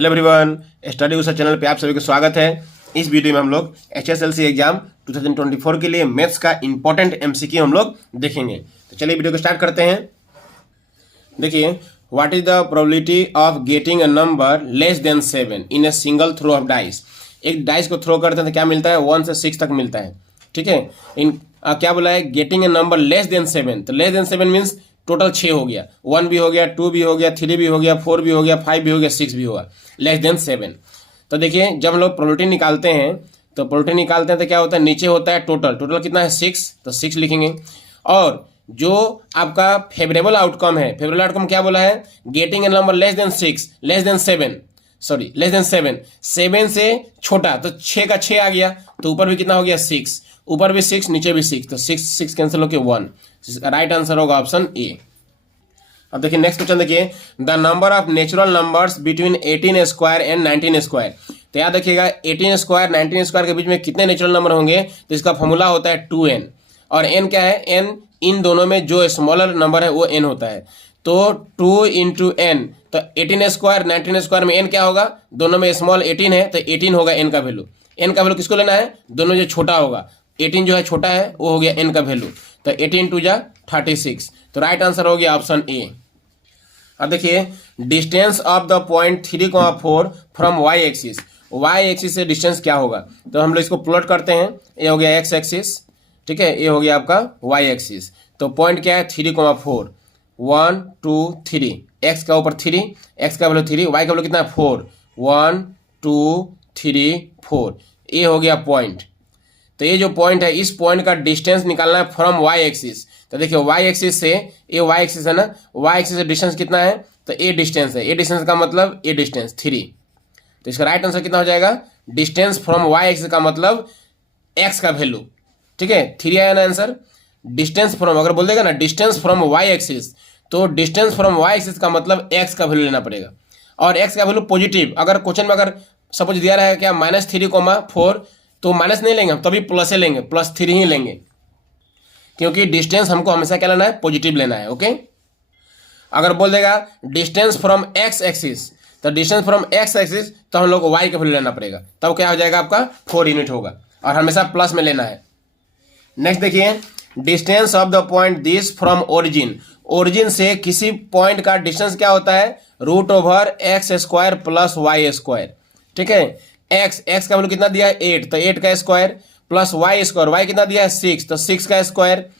Hello everyone, study Usha channel पे आप सभी का स्वागत है। इस वीडियो में हम लोग HSLC एग्जाम 2024 के लिए मैथ्स का इंपॉर्टेंट MCQ हम लोग देखेंगे। तो चलिए वीडियो को स्टार्ट करते हैं। देखिए, what is the probability of getting a number less than 7 in a single throw of dice. एक डाइस को थ्रो करते हैं तो क्या मिलता है, 1 से 6 तक मिलता है। ठीक है, क्या बोला है, getting a number less than 7। तो लेस देन 7 मीन्स टोटल 6 हो गया, 1 भी हो गया, 2 भी हो गया, 3 भी हो गया, 4 भी हो गया, 5 भी हो गया, 6 भी होगा, लेस देन 7। तो देखिए, जब हम लोग प्रोबेबिलिटी निकालते हैं तो क्या होता है, नीचे होता है टोटल कितना है 6, तो 6 लिखेंगे। और जो आपका फेवरेबल आउटकम है, फेवरेबल आउटकम क्या बोला है, getting a number less than 7 से छोटा, तो 6 का 6 आ गया, तो ऊपर भी कितना हो गया 6, ऊपर भी 6 नीचे भी 6, तो 6 कैंसिल होकर 1। राइट आंसर होगा ऑप्शन ए। अब देखिए नेक्स्ट क्वेश्चन, देखिए the number of natural numbers between 18 square and 19 square. तो याद रखिएगा, 18 स्क्वायर 19 स्क्वायर के बीच में कितने नेचुरल नंबर होंगे, तो इसका फॉर्मूला होता है 2n। और n क्या है, n इन दोनों में जो स्मॉलर नंबर है वो n होता है। तो 2 इंटू n, तो 18 स्क्वायर 19 स्क्वायर में n क्या होगा, दोनों में स्मॉल 18 है, तो 18 होगा n का वैल्यू। n का वैल्यू किसको लेना है, दोनों जो छोटा होगा, 18 जो है छोटा है वो हो गया n का वैल्यू, तो 18 टू जा 36। तो राइट आंसर हो गया ऑप्शन ए। अब देखिए, distance of the point 3,4 from y axis. Y axis से डिस्टेंस क्या होगा, तो हम लोग इसको प्लॉट करते हैं। ये हो गया एक्स एक्सिस, ठीक है, ये हो गया आपका वाई एक्सिस। तो पॉइंट क्या है 3,4, 1 2 3, एक्स का ऊपर 3, एक्स का वैल्यू 3, वाई का वैल्यू कितना है 4, 1 2 3 4, ये हो गया पॉइंट। तो ये जो पॉइंट है, इस पॉइंट का डिस्टेंस निकालना है फ्रॉम वाई एक्सिस। तो देखिए वाई एक्सिस से, ये वाई एक्सिस है ना, वाई एक्सिस से डिस्टेंस कितना है, तो ए डिस्टेंस है, ए डिस्टेंस का मतलब ए डिस्टेंस 3। तो इसका राइट आंसर कितना हो जाएगा, डिस्टेंस फ्रॉम वाई एक्सिस का मतलब एक्स का वैल्यू, ठीक है, 3 आया ना आंसर। डिस्टेंस फ्रॉम, अगर बोल देगा ना डिस्टेंस फ्रॉम वाई एक्सिस, तो डिस्टेंस फ्रॉम वाई एक्सिस का मतलब एक्स का वैल्यू लेना पड़ेगा। और एक्स का वैल्यू पॉजिटिव, अगर क्वेश्चन में अगर सपोज दिया रहा है क्या -3,4, तो माइनस नहीं लेंगे, तभी प्लस लेंगे, +3 ही लेंगे, क्योंकि डिस्टेंस हमको हमेशा क्या लेना है, पॉजिटिव लेना है। ओके, अगर बोल देगा डिस्टेंस फ्रॉम एक्स एक्सिस, तो डिस्टेंस फ्रॉम एक्स एक्सिस तो हम लोग को वाई का वैल्यू लेना पड़ेगा, तब क्या हो जाएगा आपका 4 यूनिट होगा, और हमेशा प्लस में लेना है। नेक्स्ट देखिए, distance of the point this from origin. Origin से किसी पॉइंट का डिस्टेंस क्या होता है, √x² प्लस y²। ठीक है, x का वैल्यू कितना दिया है 8, तो 8 का स्क्वायर प्लस y², y कितना दिया है 6, तो 6 का स्क्वायर,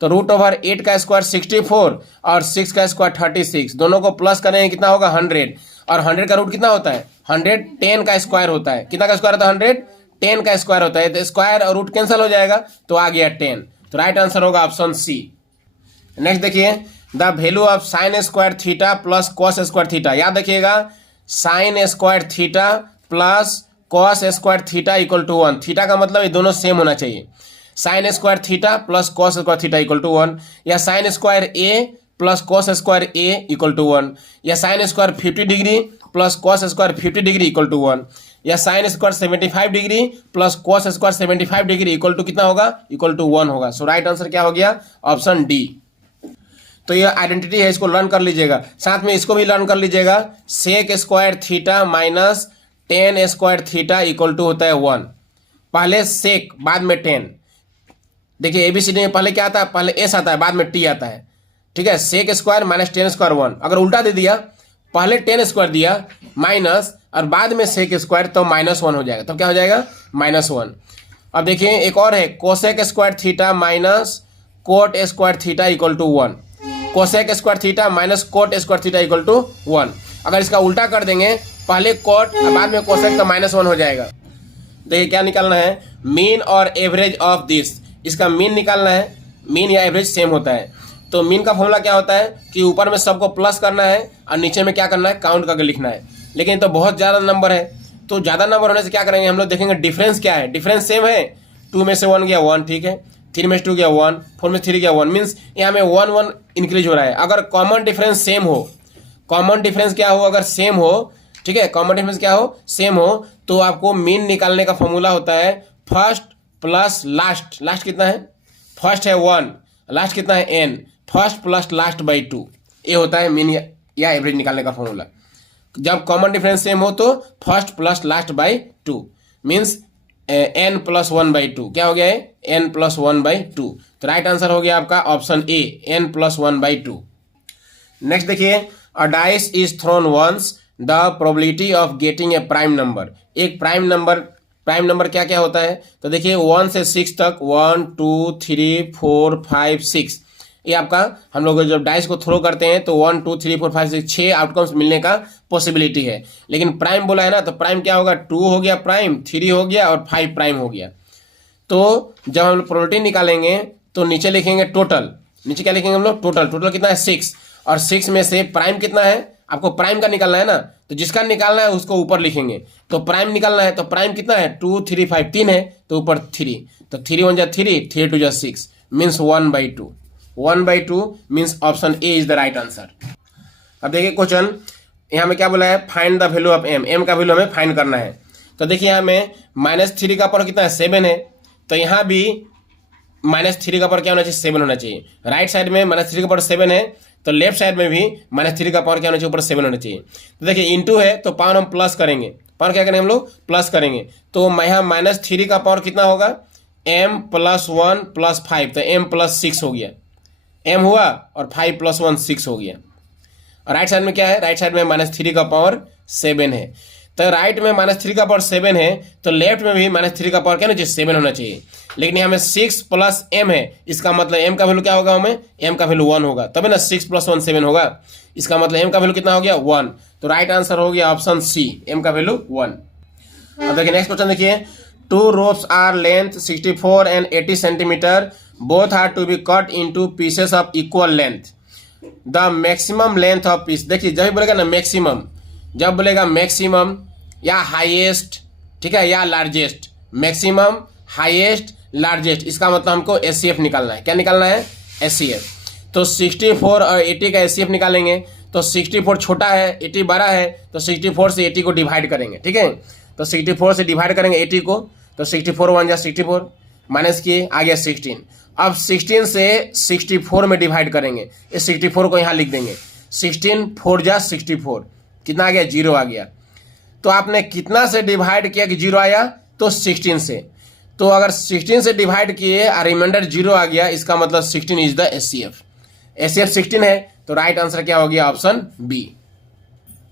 तो √8 का स्क्वायर 64 और 6 का स्क्वायर 36, दोनों को प्लस करेंगे कितना होगा 100। और 100 का रूट कितना होता है, 110 का स्क्वायर होता है। कितना का स्क्वायर होता है, 110 का स्क्वायर होता है। तो स्क्वायर और रूट कैंसिल हो जाएगा, तो आ गया 10। तो राइट आंसर होगा ऑप्शन सी। नेक्स्ट देखिए, the value of sin² plus cos² याद रखिएगा, sin² plus cos² equal to 1। Theta का मतलब ये दोनों सेम होना चाहिए। sin² plus cos² equal to 1, या sin² plus cos² equal to 1, या sin² 50 degree plus cos² 50 degree equal to 1, या sin² 75 degree plus cos² 75 degree equal to कितना होगा, इक्वल टू 1 होगा। सो राइट आंसर क्या हो गया, ऑप्शन डी। तो ये आइडेंटिटी है, इसको लर्न कर लीजिएगा, साथ में इसको भी लर्न कर लीजिएगा। sec² minus tan² equal to होता है 1। पहले सेक बाद में tan। देखिए ABCD में पहले क्या आता है, पहले s आता है बाद में t आता है। ठीक है, sec² माइनस tan² 1। अगर उल्टा दे दिया, पहले tan² दिया माइनस और बाद में sec² तो -1 हो जाएगा, तब क्या हो जाएगा -1। अब देखिए एक और है, cosec² minus cot² equal to 1। cosec² minus cot² equal to 1। अगर इसका उल्टा कर देंगे, पहले cot और बाद में cosec तो -1 हो जाएगा। देखिए क्या निकालना है, मीन और एवरेज ऑफ दिस। इसका मीन निकालना है, मीन या एवरेज सेम होता है। तो मीन का फॉर्मूला क्या होता है कि ऊपर में सबको प्लस करना है और नीचे में क्या करना है, काउंट करके लिखना है। लेकिन तो बहुत ज़्यादा नंबर है, तो ज़्यादा नंबर होने से क्या करेंगे, हम लोग देखेंगे डिफरेंस क्या है। डिफरेंस सेम है, 2 में से 1 गया 1, ठीक है, 3 में से 2 गया 1, 4 में से 3 गया 1, मीन्स यहाँ में 1 1 इंक्रीज हो रहा है। अगर कॉमन डिफरेंस सेम हो, कॉमन डिफरेंस क्या हो, अगर सेम हो, ठीक है, कॉमन डिफरेंस क्या हो, सेम हो, तो आपको मीन निकालने का फॉर्मूला होता है फर्स्ट प्लस लास्ट। लास्ट कितना है, फर्स्ट है 1, लास्ट कितना है n, first plus last by 2। ये होता है मीन या एवरेज निकालने का फॉर्मूला। जब कॉमन डिफरेंस सेम हो तो first plus last by 2 means n plus 1/2 क्या हो गया है n प्लस 1/2। तो राइट आंसर हो गया आपका option a n plus 1/2। Next देखिए a dice is thrown once the probability of getting a prime number. एक प्राइम नंबर क्या क्या होता है तो देखिए 1 से 6 तक 1 2 3 4 5 6 ये आपका हम लोग जब डाइस को थ्रो करते हैं तो 1 2 3 4 5 6 6 आउटकम्स मिलने का पॉसिबिलिटी है। लेकिन प्राइम बोला है ना तो प्राइम क्या होगा 2 हो गया प्राइम 3 हो गया और 5 प्राइम हो गया। तो जब हम लोग प्रोबेबिलिटी निकालेंगे तो नीचे लिखेंगे टोटल। नीचे क्या लिखेंगे हम लोग टोटल कितना है 6 और 6 में से प्राइम कितना है आपको प्राइम का निकालना है ना तो जिसका निकालना है उसको ऊपर लिखेंगे। तो प्राइम निकालना है तो प्राइम कितना है 2 3 5 3 है तो ऊपर 3 तो 3 1 जा 3 3 2 जा 6 means 1/2 1/2 means option A is the right answer. अब देखिए क्वेश्चन यहाँ में क्या बोला है find the value of m का वैल्यू हमें फाइंड करना है। तो देखिए यहाँ में -3 का पावर कितना है 7 है तो यहाँ भी -3 का पावर क्या होना चाहिए 7 होना चाहिए। राइट साइड में -3 का पावर 7 है तो लेफ्ट साइड में भी -3 का पावर क्या होना चाहिए ऊपर 7 होना चाहिए। तो देखिए इंटू है तो पावर हम प्लस करेंगे पावर क्या करेंगे हम लोग प्लस करेंगे तो यहाँ -3 का पावर कितना होगा m + 1 + 5 तो m + 6 हो गया m हुआ और 5 + 1 6 हो गया। और राइट साइड में क्या है राइट साइड में -3 का पावर 7 है तो राइट में -3 का पावर 7 है तो लेफ्ट में भी -3 का पावर क्या होना चाहिए 7 होना चाहिए। लेकिन यहाँ में 6 + m है इसका मतलब m का वैल्यू क्या होगा हमें m का वैल्यू 1 होगा तभी ना 6 + 1 7 होगा। इसका मतलब m का वैल्यू कितना हो गया 1 तो राइट आंसर हो गया ऑप्शन सी m का वैल्यू 1। अब देखिए नेक्स्ट क्वेश्चन देखिए 2 ropes are length 64 and 80 centimeter both are to be cut into pieces of equal length the maximum length of piece। देखिए जब भी बोलेगा ना मैक्सिमम जब बोलेगा मैक्सिमम या हाईएस्ट ठीक है या लार्जेस्ट मैक्सिमम हाईएस्ट लार्जेस्ट इसका मतलब हमको एचसीएफ निकालना है। क्या निकालना है एचसीएफ। तो 64 और 80 का एचसीएफ निकालेंगे तो 64 छोटा है 80 बड़ा है तो 64 से 80 को डिवाइड करेंगे ठीक है। तो 64 से डिवाइड करेंगे 80 को तो 64 1 जा 64 माइनस किए आ गया 16। अब 16 से 64 में डिवाइड करेंगे इस 64 को यहाँ लिख देंगे 16 4 जा 64 कितना आ गया 0 आ गया। तो आपने कितना से डिवाइड किया कि 0 आया तो 16 से। तो अगर 16 से डिवाइड किए और रिमाइंडर 0 आ गया इसका मतलब 16 इज द एचसीएफ। एचसीएफ 16 है तो राइट आंसर क्या हो गया ऑप्शन बी।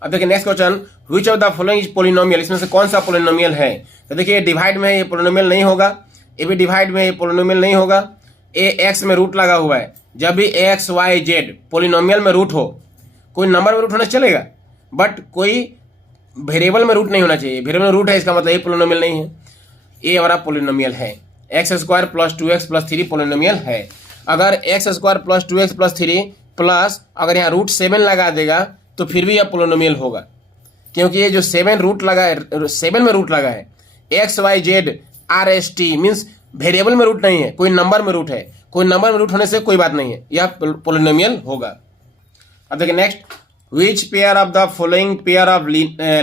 अब देखिए next question which of the following is polynomial इसमें से कौन सा पोलिनोमियल है। तो देखिए डिवाइड में ये पोलिनोमियल नहीं होगा ये भी डिवाइड में ये पोलिनोमियल नहीं होगा। ए एक्स में रूट लगा हुआ है जब भी एक्स वाई जेड पोलिनोमियल में रूट हो कोई नंबर में रूट होना चलेगा बट कोई वेरिएबल में रूट नहीं होना चाहिए। वेरिएबल में रूट है इसका मतलब ये पोलिनोमियल नहीं है ये हमारा पोलिनोमियल है। x² + 2x + 3 पोलिनोमियल है। अगर x² + 2x + 3 प्लस अगर यहाँ √7 लगा देगा तो फिर भी यह पोलिनोमियल होगा क्योंकि ये जो 7 रूट लगा है 7 में रूट लगा है x y z r s t means variable में रूट नहीं है कोई नंबर में रूट है। कोई नंबर में रूट होने से कोई बात नहीं है यह पोलिनोमियल होगा। अब देखिए next which pair of the following pair of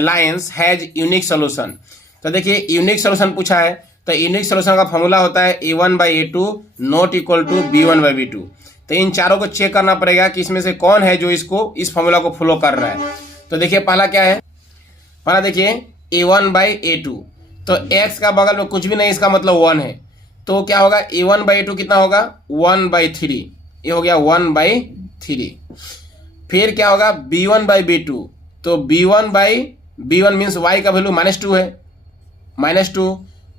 lines has unique solution. तो देखिए यूनिक सोल्यूशन पूछा है तो यूनिक सोल्यूशन का फॉर्मूला होता है a1/a2 not equal to b1/b2। तो इन चारों को चेक करना पड़ेगा कि इसमें से कौन है जो इसको इस फॉर्मूला को फॉलो कर रहा है। तो देखिए पहला क्या है पहला देखिए a1/a2 तो x का बगल में कुछ भी नहीं इसका मतलब 1 है तो क्या होगा a1/a2 कितना होगा 1/3 ये हो गया 1/3। फिर क्या होगा b1/b2 तो b1 मीन्स y का वैल्यू -2 है -2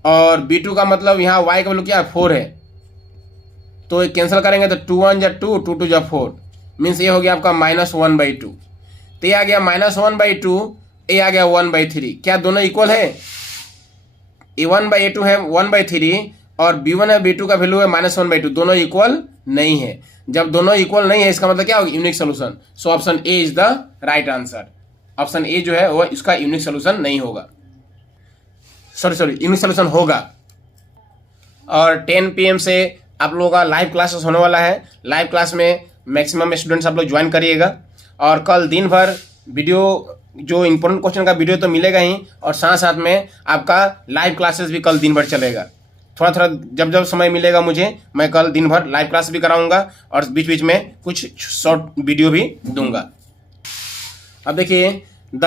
और b2 का मतलब यहाँ y का वैल्यू क्या है 4 है तो कैंसिल करेंगे तो 2 1 जा 2 2 2 जा 4 मीन्स ये हो गया आपका -1/2। तो ये आ गया -1/2 ये आ गया 1/3। क्या दोनों इक्वल है a1/a2 है 1/3 और b1 और b2 का वैल्यू है -1/2 दोनों इक्वल नहीं है। जब दोनों इक्वल नहीं है इसका मतलब क्या होगा unique solution. So option A is the right answer. Option A जो है वो इसका यूनिक सोल्यूशन नहीं होगा सॉरी यूनिक सोल्यूशन होगा। और 10 PM से आप लोगों का लाइव क्लासेस होने वाला है। लाइव क्लास में मैक्सिमम स्टूडेंट्स आप लोग ज्वाइन करिएगा और कल दिन भर वीडियो जो इंपॉर्टेंट क्वेश्चन का वीडियो तो मिलेगा ही और साथ साथ में आपका लाइव क्लासेस भी कल दिन भर चलेगा। थोड़ा थोड़ा जब समय मिलेगा मुझे मैं कल दिन भर लाइव क्लास भी कराऊंगा और बीच बीच में कुछ शॉर्ट वीडियो भी दूंगा। अब देखिए the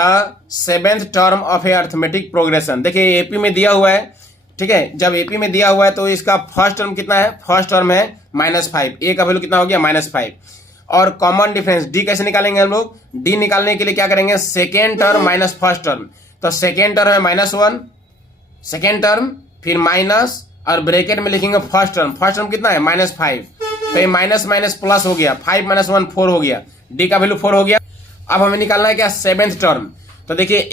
7th term of A arithmetic progression. देखिए एपी में दिया हुआ है, ठीक है, जब एपी में दिया हुआ है तो इसका फर्स्ट टर्म कितना है, फर्स्ट टर्म है -5, ए का वैल्यू कितना हो गया -5। और कॉमन डिफरेंस डी कैसे निकालेंगे हम लोग, डी निकालने के लिए क्या करेंगे, second term minus first term, तो सेकेंड टर्म है -1, सेकेंड टर्म फिर माइनस और ब्रैकेट में लिखेंगे फर्स्ट टर्म कितना है -5, तो ये माइनस माइनस प्लस हो गया, 5 - 1 4 हो गया, डी का वैल्यू 4 हो गया। अब हमें निकालना है क्या, 7th टर्म, तो देखिए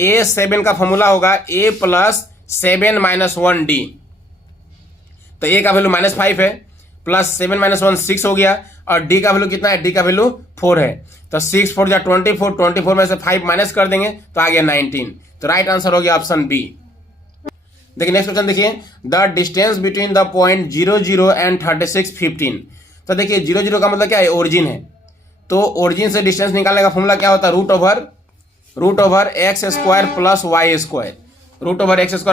A7 का फॉर्मूला होगा A + 7 - 1 D, तो A का वैल्यू -5 है, प्लस 7 - 1 6 हो गया, और D का वैल्यू कितना है, D का वैल्यू 4 है, तो 6 4 जा 24, 24 में से 5 माइनस कर देंगे तो आ गया 19, तो राइट आंसर हो गया ऑप्शन बी। देखिए नेक्स्ट क्वेश्चन देखिए, the distance between the point 0 0 and 36 15, तो देखिए 0 0 का मतलब क्या है, ओरिजिन है, तो ओरिजिन से डिस्टेंस निकालने का फॉर्मूला क्या होता है, root over x² + y², root over x² +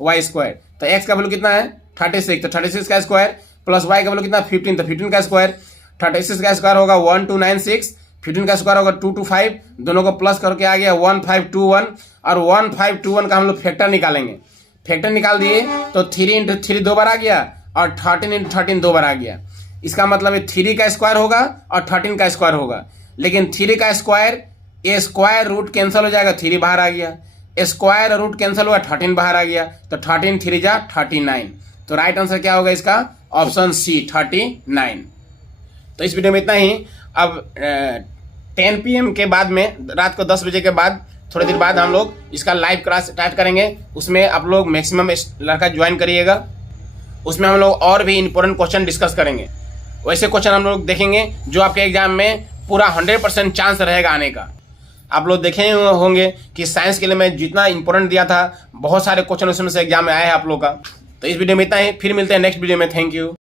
y², तो x का वैल्यू कितना है 36, तो 36 का स्क्वायर प्लस y का वैल्यू कितना 15, तो 15 का स्क्वायर, 36 का स्क्वायर होगा 1296, 15 का स्क्वायर होगा 225, दोनों को प्लस करके आ गया 1521, और 1521 का हम लोग फैक्टर निकालेंगे, फैक्टर निकाल दिए तो 3 × 3 2 बार आ गया, और 13 × 13 2 बार आ गया, इसका मतलब है 3 का स्क्वायर होगा और 13 का स्क्वायर होगा, लेकिन 3 का स्क्वायर, ए स्क्वायर रूट कैंसिल हो जाएगा, 3 बाहर आ गया, स्क्वायर रूट कैंसिल हुआ 13 बाहर आ गया, तो 13 3 जा 39, तो राइट आंसर क्या होगा इसका, ऑप्शन सी 39। तो इस वीडियो में इतना ही। अब 10 PM के बाद में, रात को 10 बजे के बाद थोड़ी देर बाद हम लोग इसका लाइव क्लास स्टार्ट करेंगे, उसमें आप लोग मैक्सिमम लड़का ज्वाइन करिएगा, उसमें हम लोग और भी इंपॉर्टेंट क्वेश्चन डिस्कस करेंगे, वैसे क्वेश्चन हम लोग देखेंगे जो आपके एग्जाम में पूरा 100% चांस रहेगा आने का। आप लोग देखे होंगे कि साइंस के लिए मैं जितना इंपॉर्टेंट दिया था, बहुत सारे क्वेश्चन उसमें से एग्जाम में आए हैं आप लोग का। तो इस वीडियो में इतना ही, फिर मिलते हैं नेक्स्ट वीडियो में, थैंक यू।